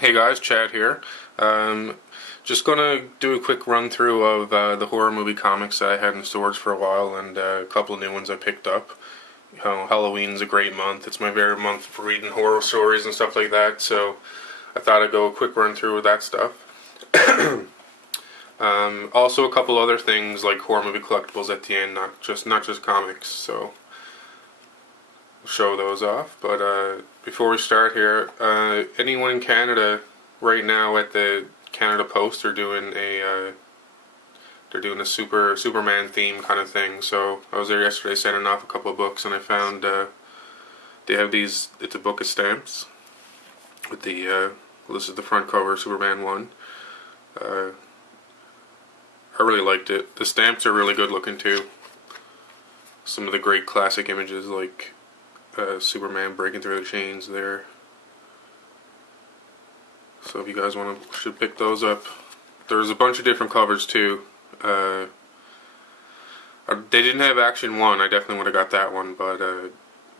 Hey guys, Chad here. Just gonna do a quick run through of the horror movie comics that I had in stores for a while, and a couple of new ones I picked up. You know, Halloween's a great month. It's my favorite month for reading horror stories and stuff like that. So I thought I'd go a quick run through with that stuff. Also a couple other things like horror movie collectibles at the end, not just comics. So show those off. But before we start here, anyone in Canada right now at the Canada Post are doing a Superman theme kind of thing. So I was there yesterday sending off a couple of books, and I found they have these. It's a book of stamps with the this is the front cover, Superman 1. I really liked it. The stamps are really good looking too. Some of the great classic images like Superman breaking through the chains there. So if you guys should pick those up. There's a bunch of different covers too. They didn't have Action 1. I definitely would have got that one, but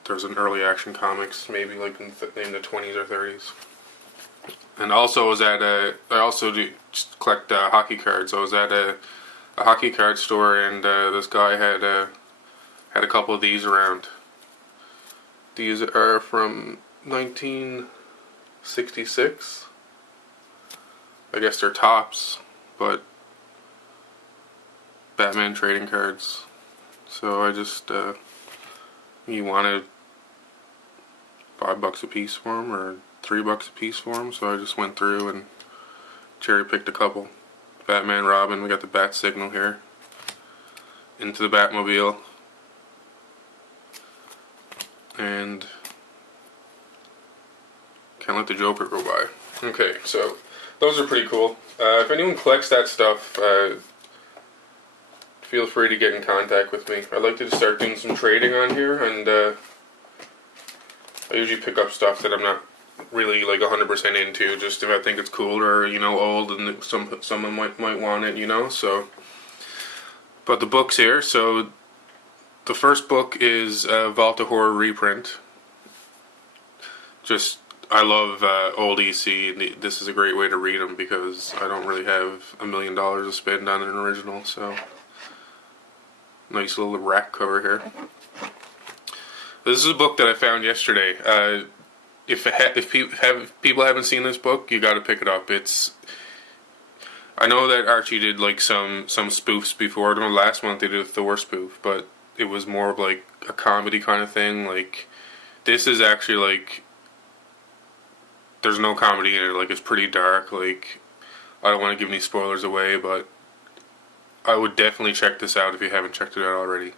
there's an early Action Comics, maybe like in the 20s or 30s. And also I also do just collect hockey cards. I was at a hockey card store, and this guy had a couple of these around. These are from 1966. I guess they're tops, but Batman trading cards. So I just he wanted $5 a piece for them, or $3 a piece for them. So I just went through and cherry picked a couple. Batman, Robin. We got the bat signal here. Into the Batmobile. And can't let the Joker go by. Okay, so those are pretty cool. If anyone collects that stuff, feel free to get in contact with me. I'd like to start doing some trading on here, and I usually pick up stuff that I'm not really like 100% into, just if I think it's cool or old, and someone might want it, So, but the books here. So the first book is Vault of Horror reprint. I love old EC. This is a great way to read them because I don't really have $1 million to spend on an original. So, nice little rack cover here. This is a book that I found yesterday. If people haven't seen this book, you got to pick it up. I know that Archie did like some spoofs before. I don't know, last month they did a Thor spoof, but it was more of like a comedy kind of thing. Like, this is actually like, there's no comedy in it. Like, it's pretty dark. Like, I don't want to give any spoilers away, but I would definitely check this out if you haven't checked it out already.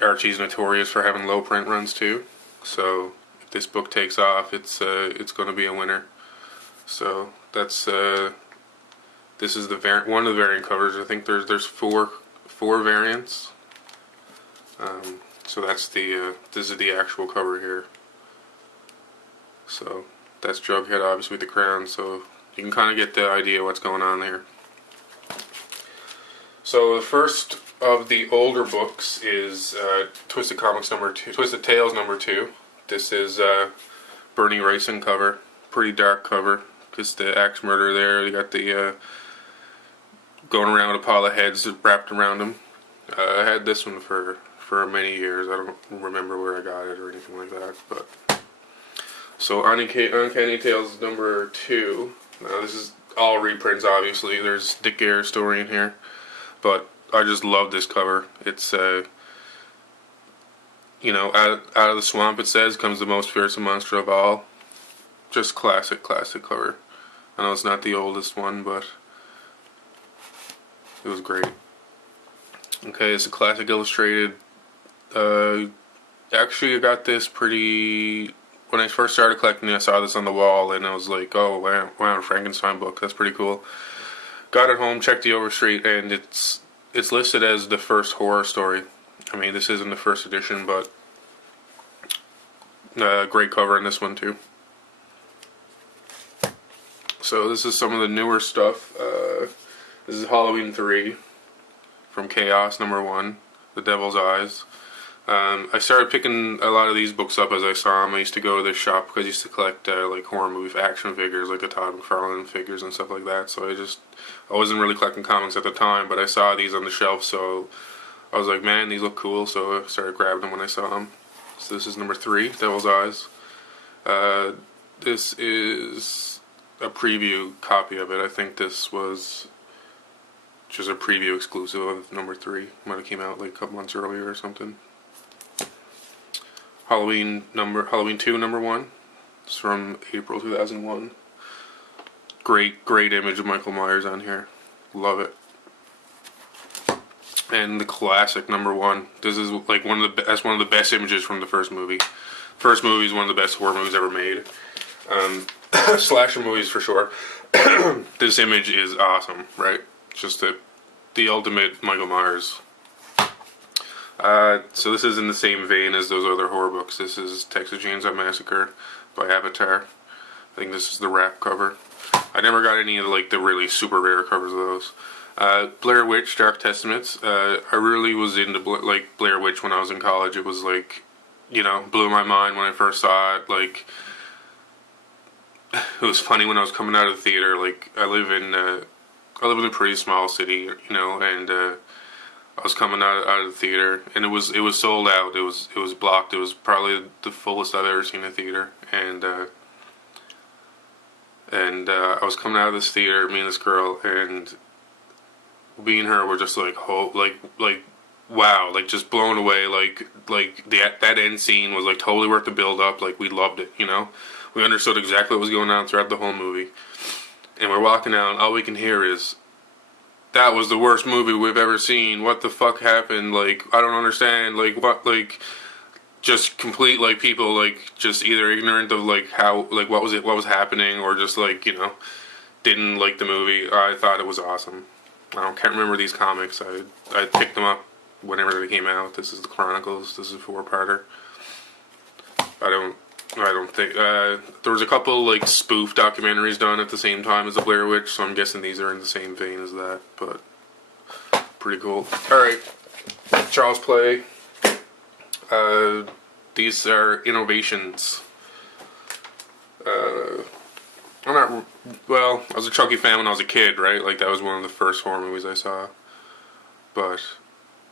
Archie's notorious for having low print runs too, so if this book takes off, it's going to be a winner. So that's this is one of the variant covers. I think there's four variants. So that's this is the actual cover here. So that's Jughead, obviously, with the crown, so you can kind of get the idea of what's going on there. So the first of the older books is Twisted Tales number 2. This is Bernie Wrightson cover, pretty dark cover. Just the axe murder there. You got the going around with a pile of heads wrapped around him. I had this one for many years. I don't remember where I got it or anything like that, but. So Uncanny Tales number 2. Now this is all reprints, obviously. There's Dick Gare's story in here, but I just love this cover. It's out of the swamp, it says, comes the most fearsome monster of all. Just classic cover. I know it's not the oldest one, but it was great. Okay, it's a classic illustrated. Actually, I got this when I first started collecting it. I saw this on the wall, and I was like, oh, wow, Frankenstein book, that's pretty cool. Got it home, checked the overstreet, and it's listed as the first horror story. I mean, this isn't the first edition, but great cover in this one too. So this is some of the newer stuff. This is Halloween 3 from Chaos number 1, The Devil's Eyes. I started picking a lot of these books up as I saw them. I used to go to this shop because I used to collect like horror movie action figures, like the Todd McFarlane figures and stuff like that. So I wasn't really collecting comics at the time, but I saw these on the shelf, so I was like, man, these look cool. So I started grabbing them when I saw them. So this is number 3, Devil's Eyes. This is a preview copy of it. I think this was just a preview exclusive of number 3. Might have came out like a couple months earlier or something. Halloween 2 number 1. It's from April 2001. Great image of Michael Myers on here. Love it. And the classic number 1. This is like that's one of the best images from the first movie. First movie is one of the best horror movies ever made. Slasher movies for sure. This image is awesome, right? Just the ultimate Michael Myers. So this is in the same vein as those other horror books. This is Texas Chainsaw Massacre by Avatar. I think this is the wrap cover. I never got any of the really super rare covers of those. Blair Witch, Dark Testaments. I really was into Blair Witch when I was in college. It was blew my mind when I first saw it. It was funny when I was coming out of the theater. I live in a pretty small city, and I was coming out of the theater, and it was sold out. It was blocked. It was probably the fullest I've ever seen a theater, and I was coming out of this theater, me and this girl, and me and her were just wow, just blown away. That end scene was totally worth the build up. We loved it, We understood exactly what was going on throughout the whole movie, and we're walking out, and all we can hear is, that was the worst movie we've ever seen. What the fuck happened? I don't understand. What? Just complete, people, just either ignorant of, how, what was happening, or just, didn't like the movie. I thought it was awesome. Can't remember these comics. I picked them up whenever they came out. This is the Chronicles. This is a 4-parter. I don't think there was a couple spoof documentaries done at the same time as the Blair Witch, so I'm guessing these are in the same vein as that. But pretty cool. All right, Charles Play. These are innovations. I was a Chucky fan when I was a kid, right? That was one of the first horror movies I saw. But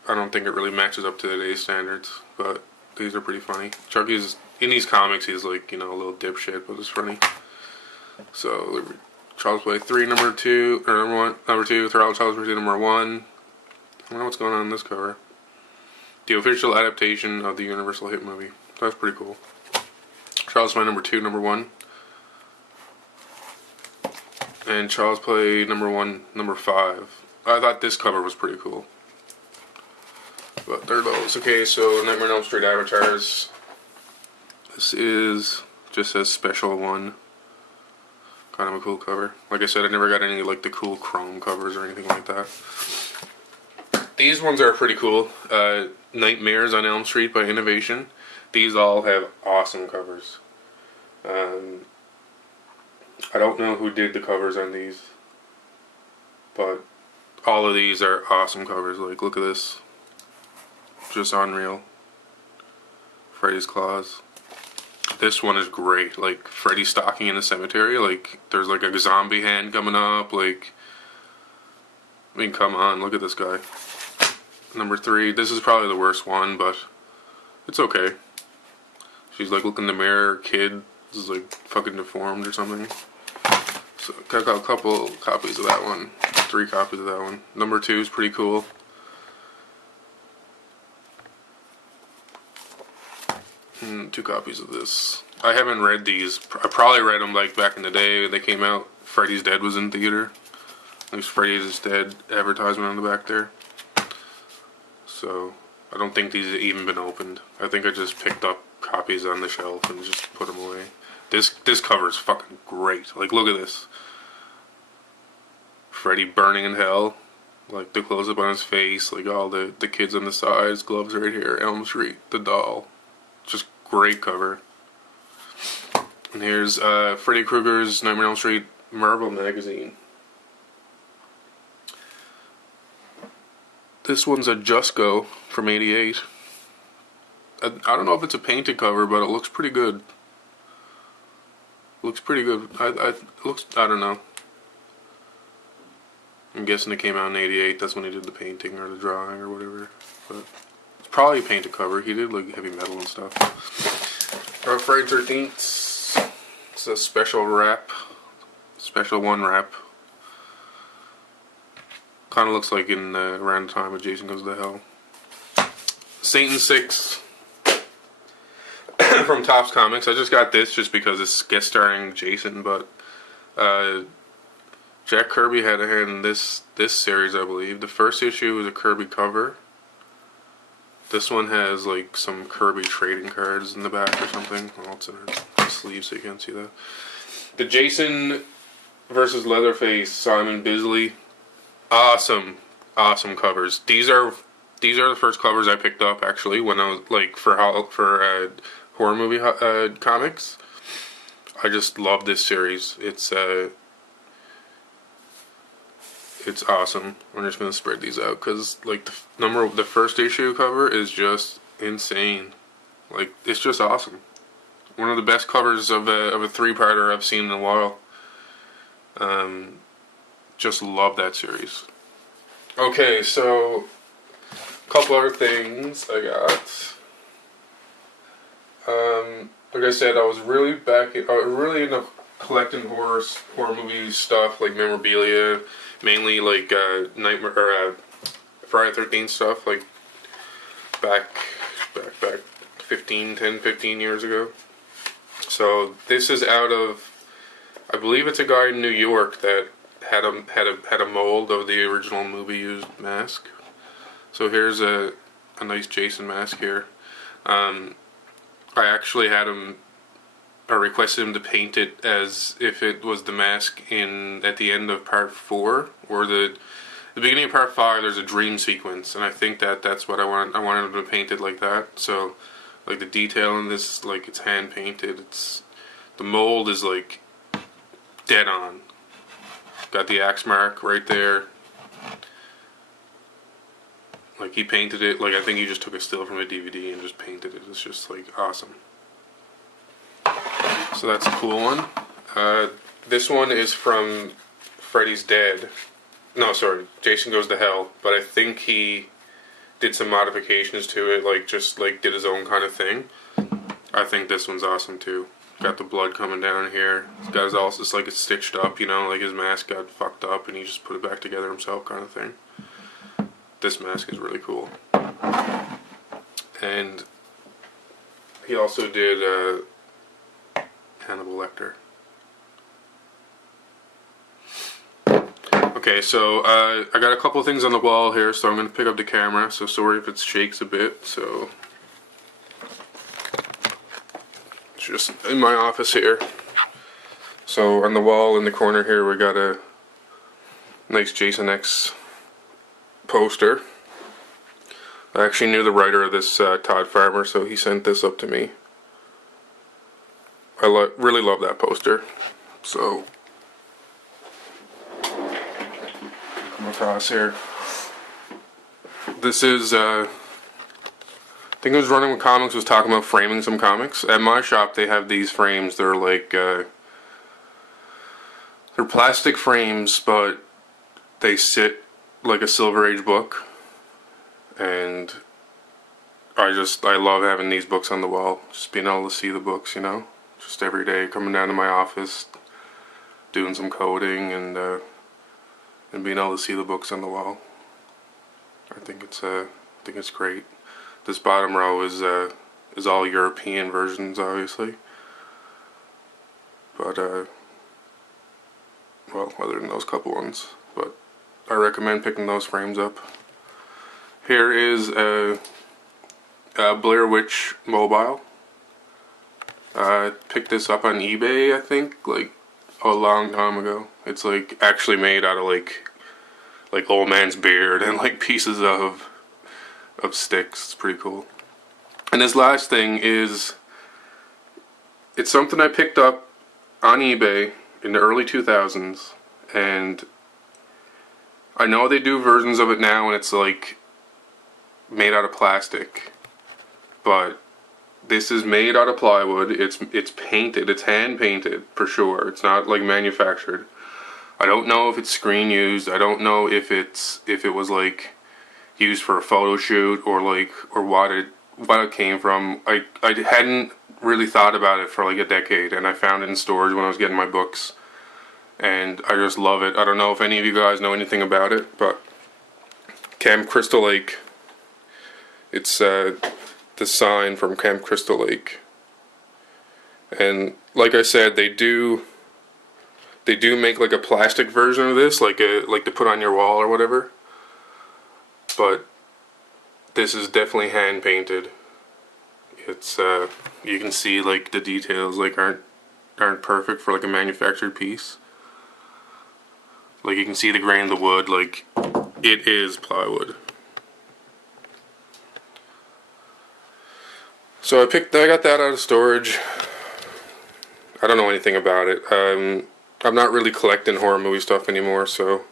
I don't think it really matches up to today's standards. But these are pretty funny. Chucky's, in these comics, he's a little dipshit, but it's funny. So, Charles Play 3, number 2, or number 2, Charles Play number 1. I don't know what's going on in this cover. The official adaptation of the Universal hit movie. That's pretty cool. Charles Play number 2, number 1. And Charles Play number 1, number 5. I thought this cover was pretty cool. But they're those. Okay, so Nightmare on Elm Street avatars. This is just a special one. Kind of a cool cover. Like I said, I never got any the cool chrome covers or anything like that. These ones are pretty cool. Nightmares on Elm Street by Innovation. These all have awesome covers. I don't know who did the covers on these, but all of these are awesome covers. Look at this. Just unreal. Freddy's Claws. This one is great. Freddy stalking in the cemetery. There's a zombie hand coming up. Come on, look at this guy. Number 3. This is probably the worst one, but it's okay. She's looking in the mirror. Kid is fucking deformed or something. So got a couple copies of that one. 3 copies of that one. Number 2 is pretty cool. And 2 copies of this. I haven't read these. I probably read them back in the day when they came out. Freddy's Dead was in theater. There's Freddy's Dead advertisement on the back there. So I don't think these have even been opened. I think I just picked up copies on the shelf and just put them away. This cover is fucking great. Look at this. Freddy burning in hell. The close up on his face. All the kids on the sides. Gloves right here. Elm Street. The doll. Just great cover. And here's Freddy Krueger's Nightmare on Elm Street Marvel magazine. This one's a Just Go from '88. I don't know if it's a painted cover, but it looks pretty good. Looks pretty good. I don't know. I'm guessing it came out in '88. That's when he did the painting or the drawing or whatever. But it's probably a painted cover. He did like heavy metal and stuff. Friday 13th. It's a special wrap. Special one wrap. Kind of looks like in around the time of Jason Goes to Hell. Satan 6 from Topps Comics. I just got this just because it's guest starring Jason, but Jack Kirby had a hand in this series, I believe. The first issue was a Kirby cover. This one has like some Kirby trading cards in the back or something. Well, it's in her sleeve, so you can't see that. The Jason versus Leatherface, Simon Bisley. Awesome covers. These are the first covers I picked up actually when I was like for horror movie comics. I just love this series. It's awesome. I'm just gonna spread these out because like the first issue cover is just insane. Like it's just awesome. One of the best covers of a three-parter I've seen in a while. Just love that series. Okay, so a couple other things I got. Like I said, I was really really into collecting horror movie stuff, like memorabilia, mainly like Nightmare or Friday 13th stuff, like back 15 years ago. So this is out of, I believe it's a guy in New York that had a mold of the original movie used mask. So here's a nice Jason mask here. I actually had him. I requested him to paint it as if it was the mask at the end of part 4 or the beginning of part 5. There's a dream sequence, and I think that's what I wanted. I wanted him to paint it like that. So, like the detail in this, like it's hand painted. The mold is like dead on. Got the axe mark right there. Like he painted it. Like I think he just took a still from a DVD and just painted it. It's just like awesome. So that's a cool one. This one is from Freddy's Dead. No, sorry, Jason Goes to Hell. But I think he did some modifications to it, like just like did his own kind of thing. I think this one's awesome too. Got the blood coming down here. This guy's also just like it's stitched up, you know, like his mask got fucked up and he just put it back together himself, kind of thing. This mask is really cool. And he also did Hannibal Lecter. Okay, so I got a couple of things on the wall here, so I'm going to pick up the camera, so sorry if it shakes a bit. So it's just in my office here. So on the wall in the corner here we got a nice Jason X poster. I actually knew the writer of this, Todd Farmer, so he sent this up to me. I really love that poster. So come across here. This is I think it was Running with Comics was talking about framing some comics. At my shop they have these frames. They're like they're plastic frames, but they sit like a Silver Age book. And I love having these books on the wall. Just being able to see the books, you know. Just every day coming down to my office, doing some coding and being able to see the books on the wall. I think it's great. This bottom row is all European versions, obviously. But well, other than those couple ones, but I recommend picking those frames up. Here is a Blair Witch mobile. I picked this up on eBay, I think, like a long time ago. It's like actually made out of like old man's beard and like pieces of sticks. It's pretty cool. And this last thing is, it's something I picked up on eBay in the early 2000s, and I know they do versions of it now and it's like made out of plastic, but This is made out of plywood. It's painted. It's hand painted for sure. It's not like manufactured. I don't know if it's screen used. I don't know if it was like used for a photo shoot or what it came from. I hadn't really thought about it for like a decade, and I found it in stores when I was getting my books, and I just love it. I don't know if any of you guys know anything about it, but Camp Crystal Lake. It's the sign from Camp Crystal Lake, and like I said, they do make like a plastic version of this, like to put on your wall or whatever. But this is definitely hand painted. It's you can see like the details like aren't perfect for like a manufactured piece. Like you can see the grain of the wood, like it is plywood. So I got that out of storage. I don't know anything about it. I'm not really collecting horror movie stuff anymore, so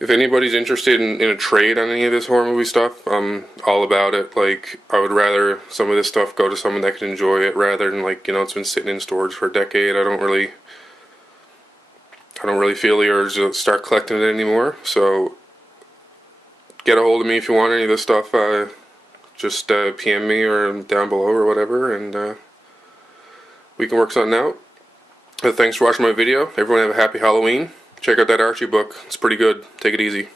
if anybody's interested in a trade on any of this horror movie stuff, I'm all about it. Like, I would rather some of this stuff go to someone that can enjoy it rather than like, it's been sitting in storage for a decade. I don't really feel the urge to start collecting it anymore. So get a hold of me if you want any of this stuff. Just PM me or down below or whatever, and we can work something out. Thanks for watching my video. Everyone have a happy Halloween. Check out that Archie book. It's pretty good. Take it easy.